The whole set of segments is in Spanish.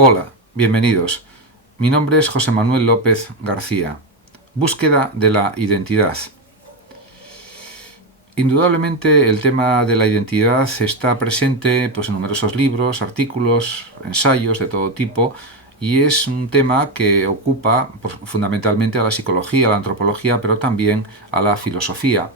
Hola, bienvenidos. Mi nombre es José Manuel López García. Búsqueda de la identidad. Indudablemente el tema de la identidad está presente en numerosos libros, artículos, ensayos de todo tipo, y es un tema que ocupa fundamentalmente a la psicología, a la antropología, pero también a la filosofía.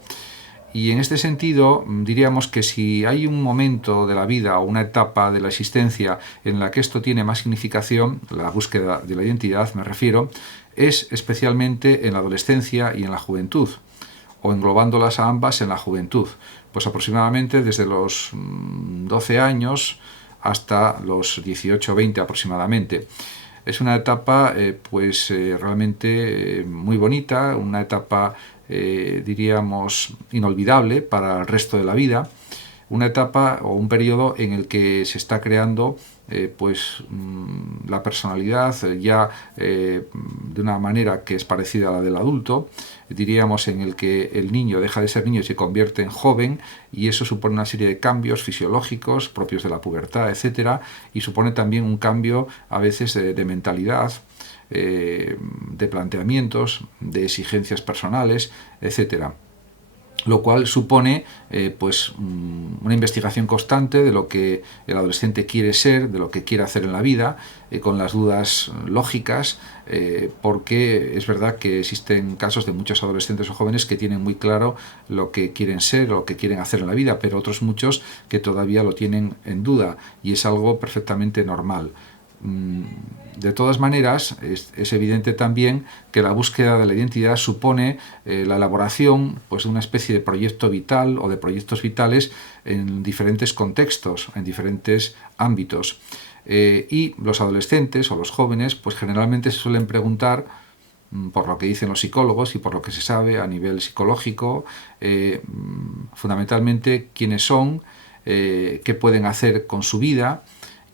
Y en este sentido, diríamos que si hay un momento de la vida o una etapa de la existencia en la que esto tiene más significación, la búsqueda de la identidad me refiero, es especialmente en la adolescencia y en la juventud, o englobándolas a ambas en la juventud, pues aproximadamente desde los 12 años hasta los 18 o 20 aproximadamente. Es una etapa realmente muy bonita, una etapa diríamos inolvidable para el resto de la vida, una etapa o un periodo en el que se está creando la personalidad de una manera que es parecida a la del adulto, diríamos en el que el niño deja de ser niño y se convierte en joven, y eso supone una serie de cambios fisiológicos propios de la pubertad, etcétera, y supone también un cambio a veces de mentalidad, de planteamientos, de exigencias personales, etcétera. Lo cual supone una investigación constante de lo que el adolescente quiere ser, de lo que quiere hacer en la vida, con las dudas lógicas, porque es verdad que existen casos de muchos adolescentes o jóvenes que tienen muy claro lo que quieren ser, lo que quieren hacer en la vida, pero otros muchos que todavía lo tienen en duda, y es algo perfectamente normal. De todas maneras, es evidente también que la búsqueda de la identidad supone la elaboración de una especie de proyecto vital o de proyectos vitales en diferentes contextos, en diferentes ámbitos. Y los adolescentes o los jóvenes generalmente se suelen preguntar, por lo que dicen los psicólogos y por lo que se sabe a nivel psicológico, fundamentalmente quiénes son, qué pueden hacer con su vida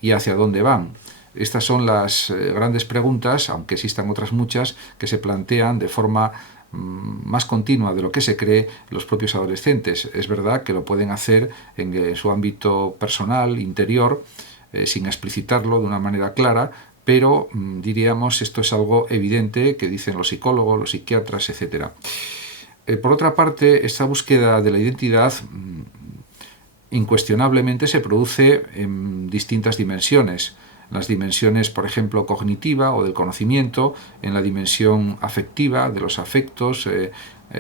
y hacia dónde van. Estas son las grandes preguntas, aunque existan otras muchas, que se plantean de forma más continua de lo que se cree los propios adolescentes. Es verdad que lo pueden hacer en su ámbito personal, interior, sin explicitarlo de una manera clara, pero diríamos esto es algo evidente que dicen los psicólogos, los psiquiatras, etc. Por otra parte, esta búsqueda de la identidad incuestionablemente se produce en distintas dimensiones. Las dimensiones, por ejemplo, cognitiva o del conocimiento, en la dimensión afectiva, de los afectos,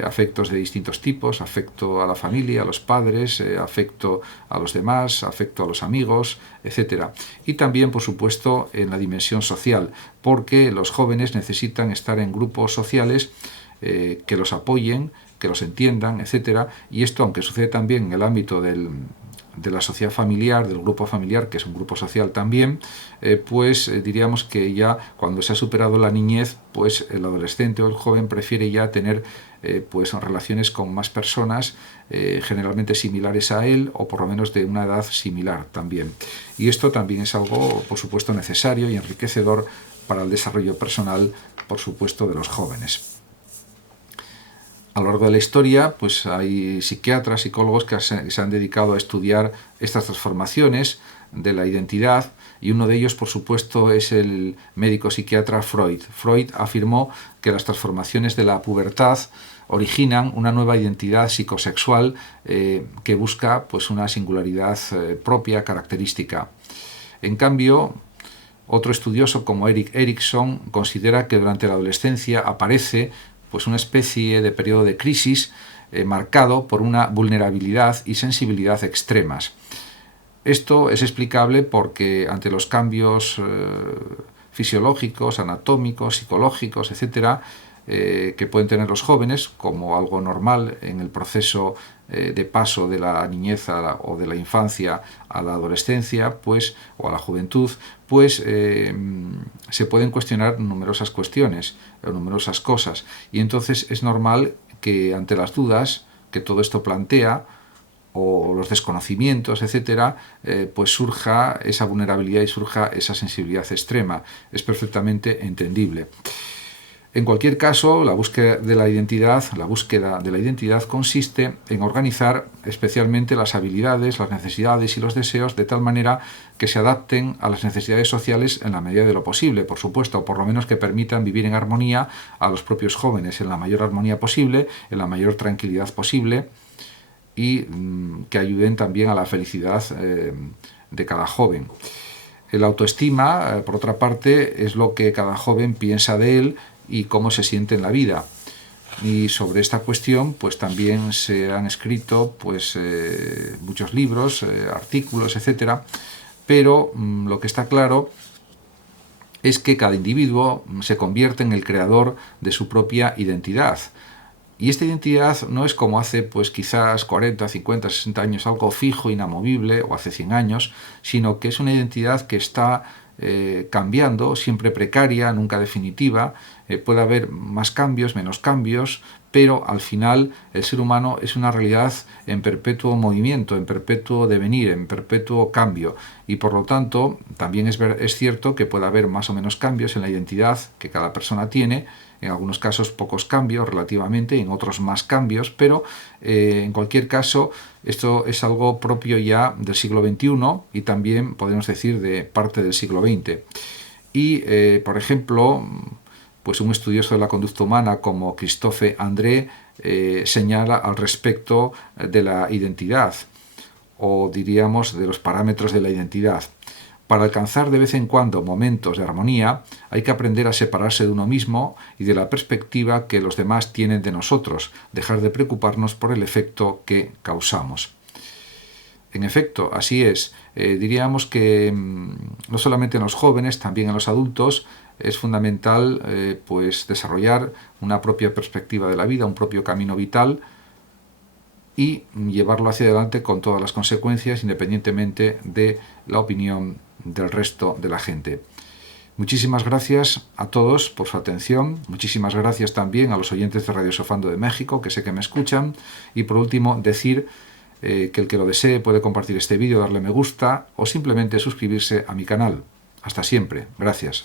afectos de distintos tipos, afecto a la familia, a los padres, afecto a los demás, afecto a los amigos, etc. Y también, por supuesto, en la dimensión social, porque los jóvenes necesitan estar en grupos sociales que los apoyen, que los entiendan, etc. Y esto, aunque sucede también en el ámbito de la sociedad familiar, del grupo familiar, que es un grupo social también, diríamos que ya cuando se ha superado la niñez, el adolescente o el joven prefiere ya tener relaciones con más personas, generalmente similares a él, o por lo menos de una edad similar también. Y esto también es algo, por supuesto, necesario y enriquecedor para el desarrollo personal, por supuesto, de los jóvenes. A lo largo de la historia, hay psiquiatras, psicólogos que se han dedicado a estudiar estas transformaciones de la identidad, y uno de ellos, por supuesto, es el médico psiquiatra Freud. Freud afirmó que las transformaciones de la pubertad originan una nueva identidad psicosexual que busca una singularidad propia, característica. En cambio, otro estudioso como Erik Erikson considera que durante la adolescencia aparece una especie de periodo de crisis marcado por una vulnerabilidad y sensibilidad extremas. Esto es explicable porque ante los cambios fisiológicos, anatómicos, psicológicos, etc., que pueden tener los jóvenes como algo normal en el proceso de paso de la niñez o de la infancia a la adolescencia, o a la juventud, se pueden cuestionar numerosas cuestiones, numerosas cosas, y entonces es normal que ante las dudas que todo esto plantea, o los desconocimientos, etcétera, surja esa vulnerabilidad y surja esa sensibilidad extrema. Es perfectamente entendible. En cualquier caso, la búsqueda de la identidad consiste en organizar especialmente las habilidades, las necesidades y los deseos de tal manera que se adapten a las necesidades sociales en la medida de lo posible, por supuesto, o por lo menos que permitan vivir en armonía a los propios jóvenes, en la mayor armonía posible, en la mayor tranquilidad posible, y que ayuden también a la felicidad de cada joven. La autoestima, por otra parte, es lo que cada joven piensa de él y cómo se siente en la vida. Y sobre esta cuestión pues también se han escrito muchos libros, artículos, etcétera, pero lo que está claro es que cada individuo se convierte en el creador de su propia identidad. Y esta identidad no es como hace quizás 40, 50, 60 años, algo fijo, inamovible, o hace 100 años, sino que es una identidad que está cambiando, siempre precaria, nunca definitiva. Puede haber más cambios, menos cambios, pero al final el ser humano es una realidad en perpetuo movimiento, en perpetuo devenir, en perpetuo cambio, y por lo tanto también es cierto que puede haber más o menos cambios en la identidad que cada persona tiene, en algunos casos pocos cambios relativamente, en otros más cambios, pero en cualquier caso esto es algo propio ya del siglo XXI y también podemos decir de parte del siglo XX. Y, por ejemplo, un estudioso de la conducta humana como Christophe André señala al respecto de la identidad, o diríamos de los parámetros de la identidad. Para alcanzar de vez en cuando momentos de armonía, hay que aprender a separarse de uno mismo y de la perspectiva que los demás tienen de nosotros, dejar de preocuparnos por el efecto que causamos. En efecto, así es. Diríamos que no solamente en los jóvenes, también en los adultos, es fundamental desarrollar una propia perspectiva de la vida, un propio camino vital, y llevarlo hacia adelante con todas las consecuencias, independientemente de la opinión del resto de la gente. Muchísimas gracias a todos por su atención. Muchísimas gracias también a los oyentes de Radio Sofando de México, que sé que me escuchan. Y por último, decir que el que lo desee puede compartir este vídeo, darle me gusta o simplemente suscribirse a mi canal. Hasta siempre. Gracias.